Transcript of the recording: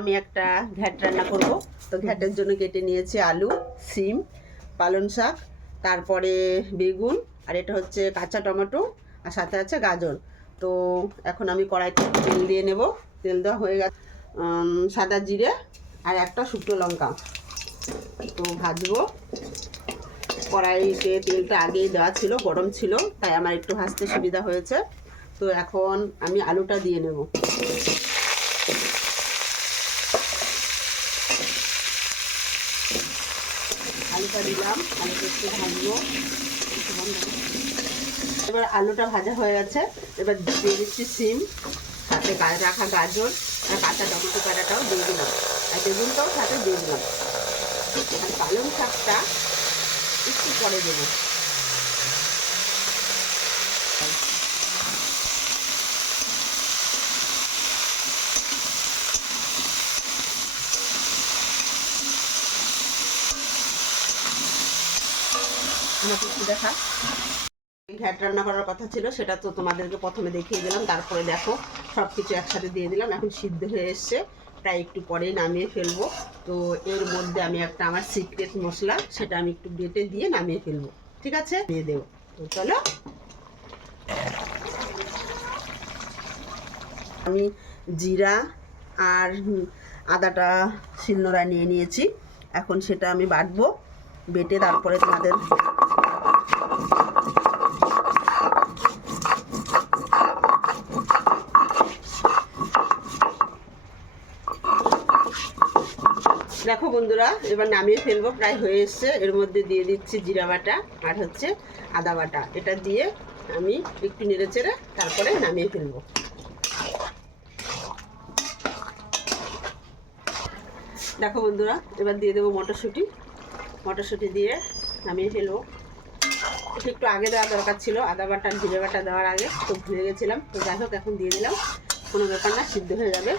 আমি একটা ঘ্যাট রান্না করব। তো ঘ্যাটের জন্য কেটে নিয়েছি আলু, সিম, পালং শাক, তারপরে বেগুন, আর এটা হচ্ছে কাঁচা টমেটো, আর সাথে আছে গাজর। তো এখন আমি কড়াইতে তেল দিয়ে নেব। তেল দেওয়া হয়ে গেছে। সাদা জিরে আর একটা শুকনো লঙ্কা তো ভাজবো। কড়াইতে তেলটা আগেই দেওয়া ছিল, গরম ছিল, তাই আমার একটু ভাজতে সুবিধা হয়েছে। তো এখন আমি আলুটা দিয়ে নেব। আলুটা দিলাম, আলুটা একটু ভাজবো। এবার আলুটা ভাজা হয়ে গেছে। এবার দিয়ে দিচ্ছি সিম, সাথে রাখা গাজর আর কাঁচা টমেটো কাটাটাও দিয়ে দিলাম, আর বেগুনটাও সাথে দিয়ে দিলাম। আর পালং শাকটা একটু পরে দেবো। আমাকে একটু দেখা। ঘ্যাট রান্না করার কথা ছিল, সেটা তো তোমাদেরকে প্রথমে দেখিয়ে দিলাম। তারপরে দেখো সব কিছু একসাথে দিয়ে দিলাম। এখন সিদ্ধ হয়ে এসছে, প্রায় একটু পরেই নামিয়ে ফেলবো। তো এর মধ্যে আমি একটা আমার সিক্রেট মশলা, সেটা আমি একটু বেটে দিয়ে নামিয়ে ফেলবো। ঠিক আছে, দিয়ে দেবো। তো চলো, আমি জিরা আর আদাটা শিলনোড়া নিয়ে নিয়েছি। এখন সেটা আমি বাটবো, বেটে তারপরে তোমাদের দেখো বন্ধুরা, এবার নামিয়ে ফেলবো, প্রায় হয়ে এসছে। এর মধ্যে দিয়ে দিচ্ছি জিরা বাটা আর হচ্ছে আদা বাটা। এটা দিয়ে আমি একটু নেড়ে চেড়ে তারপরে নামিয়ে ফেলবো। দেখো বন্ধুরা, এবার দিয়ে দেবো মটরশুঁটি। মটরশুঁটি দিয়ে নামিয়ে ফেলবো। এটা একটু আগে দেওয়া দরকার ছিল, আদা বাটা জিরে বাটা দেওয়ার আগে, তো ভুলে গেছিলাম। তো যাই হোক, এখন দিয়ে দিলাম, কোনো ব্যাপার না, সিদ্ধ হয়ে যাবে।